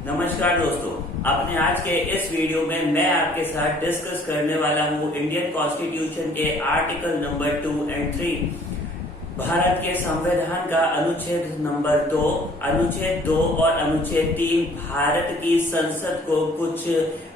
नमस्कार दोस्तों, अपने आज के इस वीडियो में मैं आपके साथ डिस्कस करने वाला हूँ इंडियन कॉन्स्टिट्यूशन के आर्टिकल नंबर 2 और 3, भारत के संविधान का अनुच्छेद नंबर 2, अनुच्छेद 2 और अनुच्छेद 3 भारत की संसद को कुछ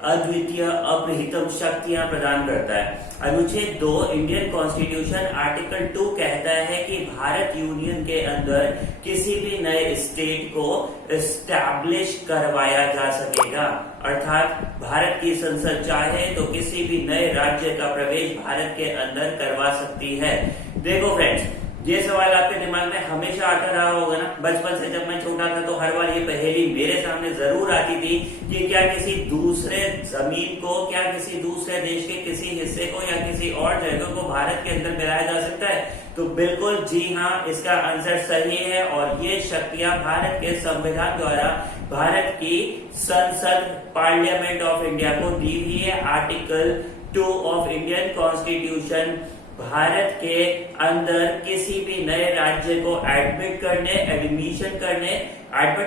अद्वितीय अप्रहितम शक्तियां प्रदान करता है। अनुच्छेद 2 इंडियन कॉन्स्टिट्यूशन आर्टिकल 2 कहता है कि भारत यूनियन के अंदर किसी भी नए स्टेट को एस्टैब्लिश करवाया जा सकेगा, अर्थात भारत की संसद चाहे तो किसी भी नए राज्य का प्रवेश भारत के अंदर करवा सकती है। देखो फ्रेंड्स, ये सवाल आपके दिमाग में हमेशा आता रहा होगा ना। बचपन से जब मैं छोटा था तो हर बार ये पहेली मेरे सामने जरूर आती थी कि क्या किसी दूसरे जमीन को, क्या किसी दूसरे देश के किसी हिस्से को या किसी और जगह को भारत के अंदर मिलाया जा सकता है। तो बिल्कुल जी हाँ, इसका आंसर सही है और ये शक्तियां भारत के संविधान द्वारा भारत की संसद, पार्लियामेंट ऑफ इंडिया को दी हुई है। Article 2 of Indian constitution Bharat के अंदर किसी भी नए राज्य को एडमिट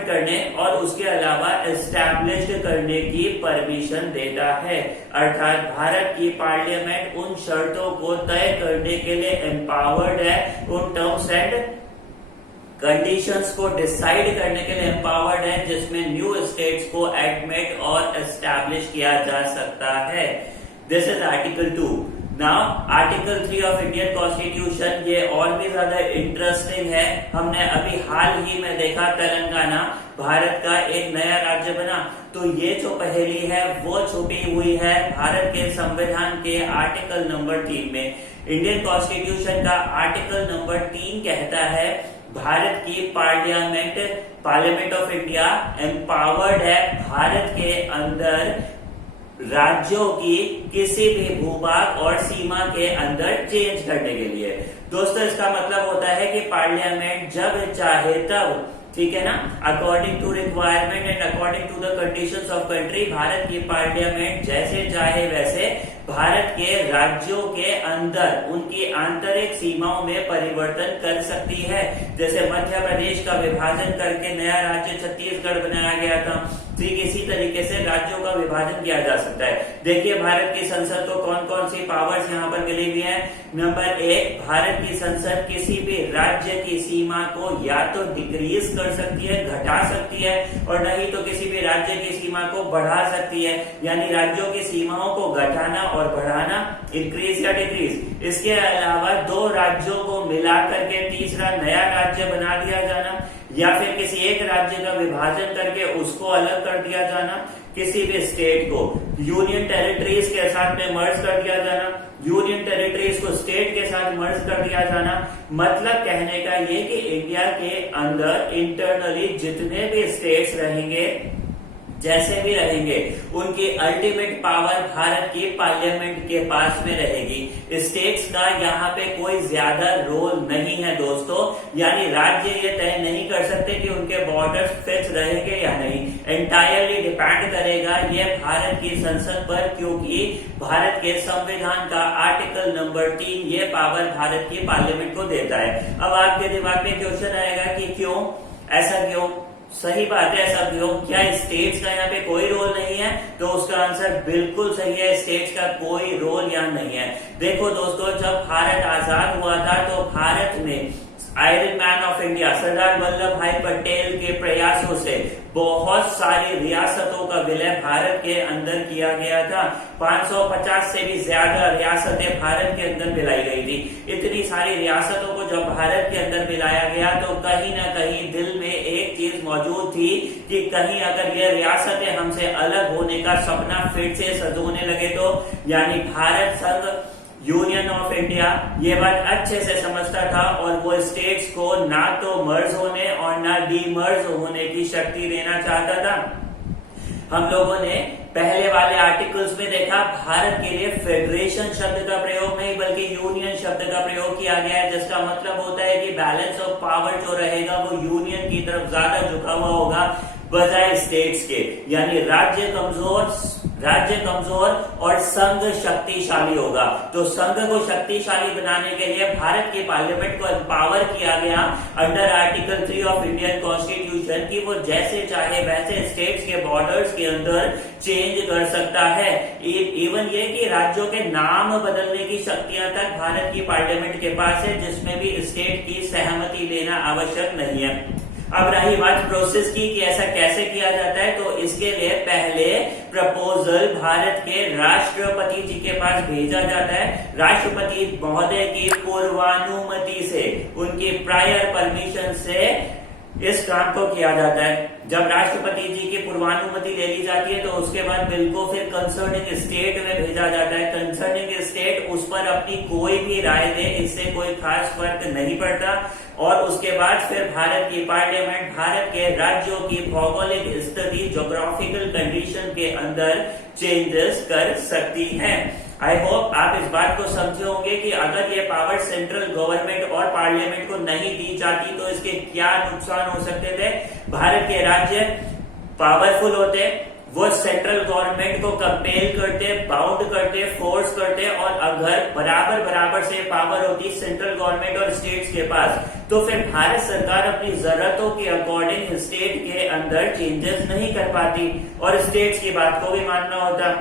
करने और उसके अलावा एस्टैब्लिश करने की परमिशन देता है, अर्थात भारत की पार्लियामेंट उन शर्तों को तय करने के लिए एम्पावर्ड है, उन टर्म्स एंड कंडीशंस को डिसाइड करने के लिए एम्पावर्ड है जिसमें न्यू स्टेट्स को एडमिट और एस्टैब्लिश किया जा सकता है। This is article 2। Now article 3 of Indian constitution, ये और भी ज्यादा इंटरेस्टिंग है। हमने अभी हाल ही में देखा तेलंगाना भारत का एक नया राज्य बना, तो ये जो पहेली है वो छुपी हुई है भारत के संविधान के आर्टिकल नंबर 3 में। इंडियन कॉन्स्टिट्यूशन का आर्टिकल नंबर 3 कहता है भारत की पार्लियामेंट ऑफ इंडिया एम्पावर्ड है भारत के अंदर राज्यों की किसी भी भूभाग और सीमा के अंदर चेंज करने के लिए। दोस्तों, इसका मतलब होता है कि पार्लियामेंट जब चाहे तब, ठीक है ना, according to requirement and according to the conditions of country, Bharat की पार्लियामेंट जैसे चाहे वैसे भारत के राज्यों के अंदर उनकी आंतरिक सीमाओं में परिवर्तन कर सकती है। जैसे मध्य प्रदेश का विभाजन करके नया राज्य छत्तीसगढ़ बनाया गया था, ठीक इसी तरीके से राज्यों का विभाजन किया जा सकता है। देखिए भारत की संसद को कौन कौन सी पावर्स यहाँ पर मिली हुई है। नंबर 1, भारत की संसद किसी भी राज्य की सीमा को या तो डिक्रीज कर सकती है, घटा सकती है, और नहीं तो किसी भी राज्य की सीमा को बढ़ा सकती है, यानी राज्यों की सीमाओं को घटाना और बढ़ाना, इंक्रीज या डिक्रीज। इसके अलावा 2 राज्यों को मिला करके तीसरा नया राज्य बना दिया जाना, या फिर किसी एक राज्य का विभाजन करके उसको अलग कर दिया जाना, किसी भी स्टेट को यूनियन टेरिटरीज के साथ में मर्ज कर दिया जाना, यूनियन टेरिटरीज को स्टेट के साथ मर्ज कर दिया जाना। मतलब कहने का ये कि इंडिया के अंदर इंटरनली जितने भी स्टेट्स रहेंगे, जैसे भी रहेंगे, उनकी अल्टीमेट पावर भारत की पार्लियामेंट के पास में रहेगी। स्टेट्स का यहाँ पे कोई ज्यादा रोल नहीं है दोस्तों, यानी राज्य ये तय नहीं कर सकते कि उनके बॉर्डर्स फिक्स रहेंगे या नहीं। एंटायरली डिपेंड करेगा ये भारत की संसद पर, क्योंकि भारत के संविधान का आर्टिकल नंबर 3 ये पावर भारत की पार्लियामेंट को देता है। अब आपके दिमाग में क्वेश्चन आएगा कि क्यों, ऐसा क्यों? सही बात है, ऐसा क्यों? क्या स्टेट्स का यहाँ पे कोई रोल नहीं है? तो उसका आंसर बिल्कुल सही है, स्टेट्स का कोई रोल यहाँ नहीं है। देखो दोस्तों, जब भारत आजाद हुआ था तो भारत में iron man of India Sardar Vallabh भाई पटेल के प्रयासों से बहुत सारी रियासतों का विलय भारत के अंदर किया गया था। 550 से भी ज्यादा रियासतें भारत के अंदर मिलाई गई थी। इतनी सारी रियासतों को जब भारत के अंदर मिलाया गया तो कहीं ना कहीं दिल में एक चीज मौजूद थी कि कहीं अगर ये रियासतें हमसे अलग होने का सपना फिर से सजोने लगे तो, यानी भारत संघ, यूनियन ऑफ इंडिया ये बात अच्छे से समझता था और वो स्टेट्स को ना तो मर्ज होने और ना डीमर्ज होने की शक्ति देना चाहता था। हम लोगों ने पहले वाले आर्टिकल्स में देखा भारत के लिए फेडरेशन शब्द का प्रयोग नहीं बल्कि यूनियन शब्द का प्रयोग किया गया है, जिसका मतलब होता है कि बैलेंस ऑफ पावर जो रहेगा वो यूनियन की तरफ ज्यादा झुका हुआ होगा बजाय स्टेट्स के, यानी राज्य कमजोर, राज्य कमजोर और संघ शक्तिशाली होगा। तो संघ को शक्तिशाली बनाने के लिए भारत की पार्लियामेंट को एम्पावर किया गया under article 3 of Indian constitution कि वो जैसे चाहे वैसे स्टेट्स के बॉर्डर्स के अंदर चेंज कर सकता है। इवन ये कि राज्यों के नाम बदलने की शक्तियां तक भारत की पार्लियामेंट के पास है, जिसमें भी स्टेट की सहमति लेना आवश्यक नहीं है। अब रही बात प्रोसेस की कि ऐसा कैसे किया जाता है, तो इसके लिए पहले प्रपोजल भारत के राष्ट्रपति जी के पास भेजा जाता है। राष्ट्रपति महोदय की पूर्वानुमति से, उनकी प्रायर परमिशन से इस काम को किया जाता है। जब राष्ट्रपति जी की पूर्वानुमति ले ली जाती है तो उसके बाद बिल को फिर कंसर्निंग स्टेट में भेजा जाता है। कंसर्निंग स्टेट उस पर अपनी कोई भी राय दे, इससे कोई खास फर्क नहीं पड़ता। और उसके बाद फिर भारत की पार्लियामेंट भारत के राज्यों की भौगोलिक स्थिति, ज्योग्राफिकल कंडीशन के अंदर चेंजेस कर सकती है। आई होप आप इस बात को समझे होंगे कि अगर ये पावर सेंट्रल गवर्नमेंट और पार्लियामेंट को नहीं दी जाती तो इसके क्या नुकसान हो सकते थे। भारत के राज्य पावरफुल होते, वो सेंट्रल गवर्नमेंट को कंपेल करते, बाउंड करते, फोर्स करते, और अगर बराबर बराबर से पावर होती सेंट्रल गवर्नमेंट और स्टेट्स के पास, तो फिर भारत सरकार अपनी जरूरतों के अकॉर्डिंग स्टेट के अंदर चेंजेस नहीं कर पाती और स्टेट्स की बात को भी मानना होता।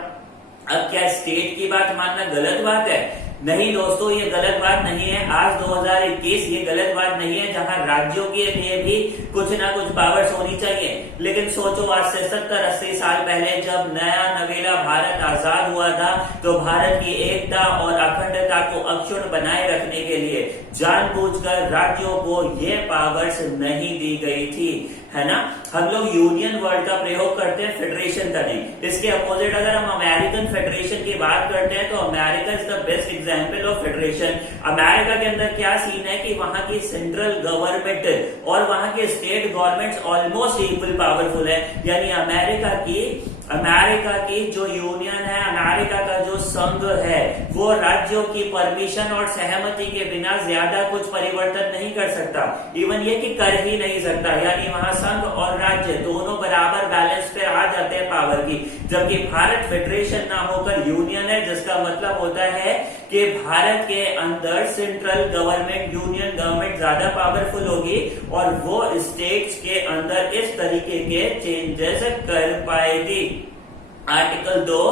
अब क्या स्टेट की बात मानना गलत बात है? नहीं दोस्तों, ये गलत बात नहीं है। आज 2021 ये गलत बात नहीं है, जहां राज्यों के लिए भी कुछ ना कुछ पावर्स होनी चाहिए। लेकिन सोचो, आज से 70-80 साल पहले जब नया नवेला भारत आजाद हुआ था, तो भारत की एकता और अखंडता को अक्षुण्ण बनाए रखने के लिए जानबूझकर राज्यों को ये पावर्स नहीं दी गई थी, है ना। हम लोग यूनियन वर्ड का प्रयोग करते हैं, फेडरेशन का नहीं। इसके अपोजिट अगर हम अमेरिकन फेडरेशन की बात करते हैं तो America is the best example of federation. America के अंदर क्या सीन है कि वहां की सेंट्रल गवर्नमेंट और वहां के state governments almost equal powerful है। यानी अमेरिका की जो यूनियन है, अमेरिका का जो संघ है, वो राज्यों की परमिशन और सहमति के बिना ज्यादा कुछ परिवर्तन नहीं कर सकता। इवन ये कि कर ही नहीं सकता। यानी वहां संघ और राज्य दोनों बराबर बैलेंस पे आ जाते हैं पावर की। जबकि भारत फेडरेशन ना होकर यूनियन है, जिसका मतलब होता है कि भारत के अंदर सेंट्रल गवर्नमेंट, यूनियन गवर्नमेंट ज्यादा पावरफुल होगी और वो स्टेट्स के अंदर इस तरीके के चेंजेस कर पाएगी। आर्टिकल 2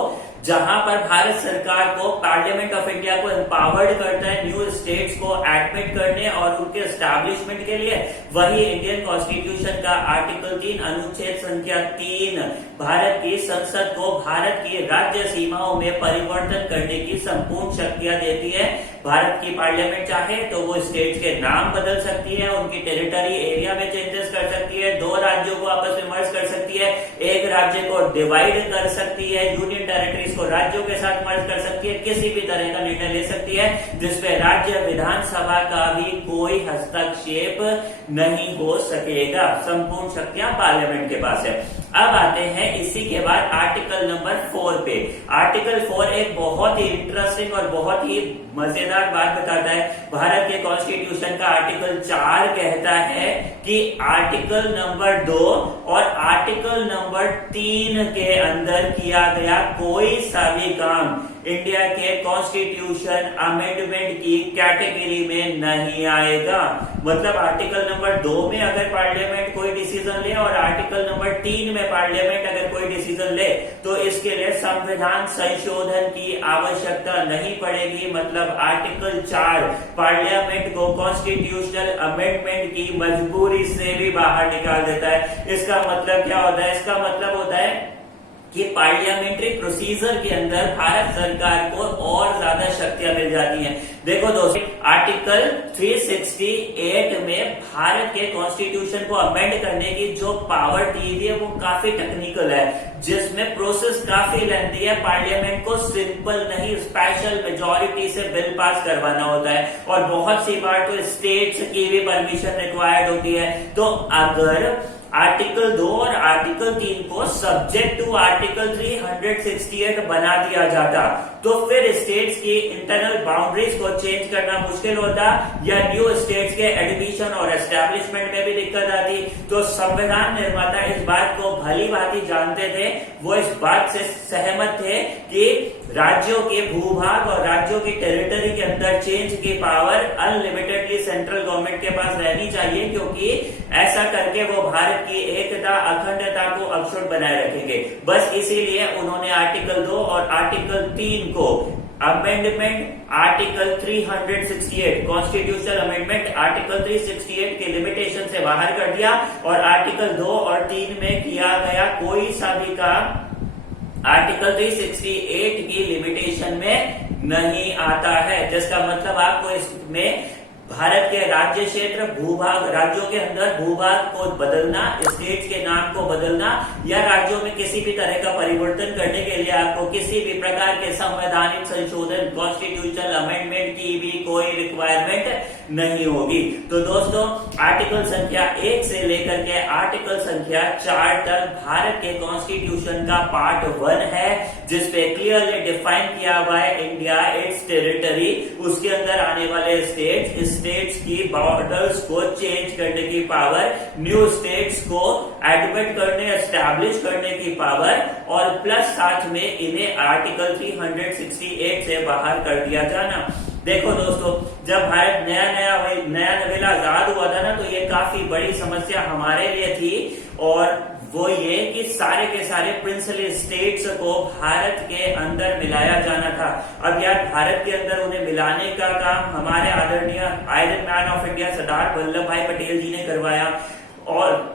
जहां पर भारत सरकार को पार्लियामेंट ऑफ इंडिया को एम्पावर्ड करता है न्यू स्टेट्स को एडमिट करने और उनके एस्टैब्लिशमेंट के लिए, वही इंडियन कॉन्स्टिट्यूशन का आर्टिकल 3 अनुच्छेद संख्या 3 भारत की संसद को भारत की राज्य सीमाओं में परिवर्तन करने की संपूर्ण शक्तियां देती है। भारत की पार्लियामेंट चाहे तो वो स्टेट्स के नाम बदल सकती है, उनकी टेरिटरी एरिया में चेंजेस कर सकती है, 2 राज्यों को आपस में मर्ज कर सकती है, एक राज्य को डिवाइड कर सकती है, यूनियन टेरिटरीज को राज्यों के साथ मर्ज कर सकती है, किसी भी तरह का निर्णय ले सकती है जिसपे राज्य विधानसभा का भी कोई हस्तक्षेप नहीं हो सकेगा। संपूर्ण शक्तियां पार्लियामेंट के पास है। अब आते हैं इसी के बाद आर्टिकल नंबर 4 पे। आर्टिकल 4 एक बहुत ही इंटरेस्टिंग और बहुत ही मजेदार बात बताता है। भारत के कॉन्स्टिट्यूशन का आर्टिकल 4 कहता है कि आर्टिकल नंबर 2 और आर्टिकल नंबर 3 के अंदर किया गया कोई सा भी काम इंडिया के कॉन्स्टिट्यूशन अमेंडमेंट की कैटेगरी में नहीं आएगा। मतलब आर्टिकल नंबर 2 में अगर पार्लियामेंट कोई डिसीजन ले और आर्टिकल नंबर 3 में पार्लियामेंट अगर कोई डिसीजन ले तो इसके लिए संविधान संशोधन की आवश्यकता नहीं पड़ेगी। मतलब आर्टिकल 4 पार्लियामेंट को कॉन्स्टिट्यूशनल अमेंडमेंट की मजबूरी से भी बाहर निकाल देता है। इसका मतलब क्या होता है? इसका मतलब होता है कि पार्लियामेंट्री प्रोसीजर के अंदर भारत सरकार को और ज्यादा शक्तियां मिल जाती हैं। देखो दोस्तों, आर्टिकल 368 में भारत के कॉन्स्टिट्यूशन को अमेंड करने की जो पावर दी हुई है वो काफी टेक्निकल है, जिसमें प्रोसेस काफी लेंथी है। पार्लियामेंट को सिंपल नहीं, स्पेशल मेजोरिटी से बिल पास करवाना होता है और बहुत सी बार तो स्टेट्स की भी परमिशन रिक्वायर्ड होती है। तो अगर आर्टिकल 2 और आर्टिकल 3 को सब्जेक्ट टू आर्टिकल 368 बना दिया जाता तो फिर स्टेट्स की इंटरनल बाउंड्रीज को चेंज करना मुश्किल होता या न्यू स्टेट्स के एडमिशन और एस्टेब्लिशमेंट में भी दिक्कत आती। तो संविधान निर्माता इस बात को भली भांति जानते थे, वो इस बात से सहमत थे कि राज्यों के भूभाग और राज्यों की टेरिटरी के अंदर चेंज की पावर अनलिमिटेडली सेंट्रल गवर्नमेंट के पास रहनी चाहिए, क्योंकि ऐसा करके वो भारत की एकता अखंडता को अक्षुण्ण बनाए रखेंगे। बस इसीलिए उन्होंने आर्टिकल 2 और आर्टिकल 3 को amendment article 368 constitutional amendment article 368 के लिमिटेशन से बाहर कर दिया और आर्टिकल 2 और 3 में किया गया कोई सा भी काम आर्टिकल 368 की लिमिटेशन में नहीं आता है। जिसका मतलब आपको इसमें भारत के राज्य क्षेत्र भूभाग राज्यों के अंदर भूभाग को बदलना, स्टेट्स के नाम को बदलना या राज्यों में किसी भी तरह का परिवर्तन करने के लिए आपको किसी भी प्रकार के संवैधानिक संशोधन कॉन्स्टिट्यूशनल अमेंडमेंट की भी कोई रिक्वायरमेंट नहीं होगी। तो दोस्तों आर्टिकल संख्या 1 से लेकर के आर्टिकल संख्या 4 तक भारत के कॉन्स्टिट्यूशन का पार्ट 1 है, जिसपे क्लियरली डिफाइन किया हुआ है इंडिया इट्स टेरिटरी, उसके अंदर आने वाले स्टेट्स की बॉर्डर्स को चेंज करने की पावर, न्यू स्टेट्स को एडमिट करने एस्टैब्लिश करने की पावर और प्लस साथ में इन्हें आर्टिकल 368 से बाहर कर दिया जाना। देखो दोस्तों, जब भारत नया नवेला आजाद हुआ था ना, तो ये काफी बड़ी समस्या हमारे लिए थी और वो ये कि सारे के सारे प्रिंसली स्टेट्स को भारत के अंदर मिलाया जाना था। अब यार भारत के अंदर उन्हें मिलाने का काम हमारे आदरणीय iron man of India Sardar Vallabh भाई पटेल जी ने करवाया और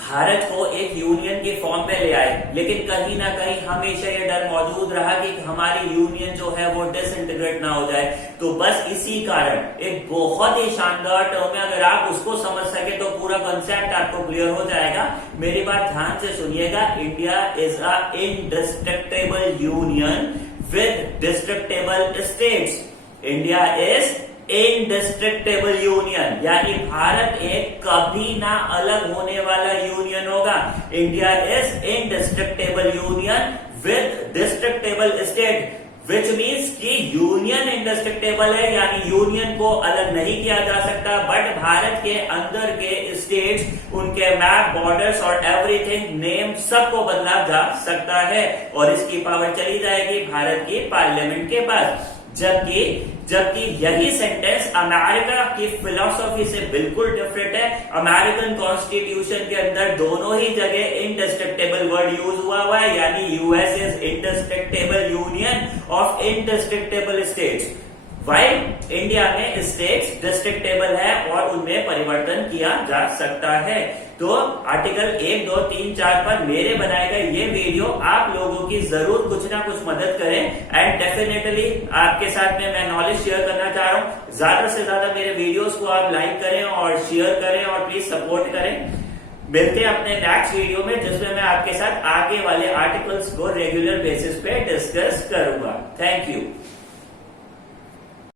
भारत को एक यूनियन की फॉर्म में ले आए। लेकिन कहीं ना कहीं हमेशा ये डर मौजूद रहा कि हमारी यूनियन जो है वो डिसइंटीग्रेट ना हो जाए। तो बस इसी कारण एक बहुत ही शानदार टर्म है, अगर आप उसको समझ सके तो पूरा कॉन्सेप्ट आपको क्लियर हो जाएगा। मेरी बात ध्यान से सुनिएगा। India is a indestructible union with destructible states. India is indestructible union, यानी भारत एक कभी ना अलग होने वाला यूनियन होगा। India is indestructible union with destructible state, which means कि यूनियन इनडिस्ट्रक्टेबल है, यानी यूनियन को अलग नहीं किया जा सकता, बट भारत के अंदर के स्टेट्स, उनके मैप, बॉर्डर्स और एवरीथिंग, नेम, सबको बदला जा सकता है और इसकी पावर चली जाएगी भारत की पार्लियामेंट के पास। जबकि यही सेंटेंस अमेरिका की फिलॉसफी से बिल्कुल डिफरेंट है। अमेरिकन कॉन्स्टिट्यूशन के अंदर दोनों ही जगह इनडिस्ट्रक्टेबल वर्ड यूज हुआ है, यानी US is indestructible union of indestructible states, while India में स्टेट्स डिस्ट्रक्टेबल है और उनमें परिवर्तन किया जा सकता है। तो आर्टिकल 1, 2, 3, 4 पर मेरे बनाए गए ये वीडियो आप लोगों की जरूर कुछ ना कुछ मदद करें एंड डेफिनेटली आपके साथ में मैं नॉलेज शेयर करना चाह रहा हूं। ज्यादा से ज्यादा मेरे वीडियोस को आप लाइक करें और शेयर करें और प्लीज सपोर्ट करें। मिलते हैं अपने नेक्स्ट वीडियो में, जिसमें मैं आपके साथ आगे वाले आर्टिकल्स को रेगुलर बेसिस पे डिस्कस करूंगा। Thank you.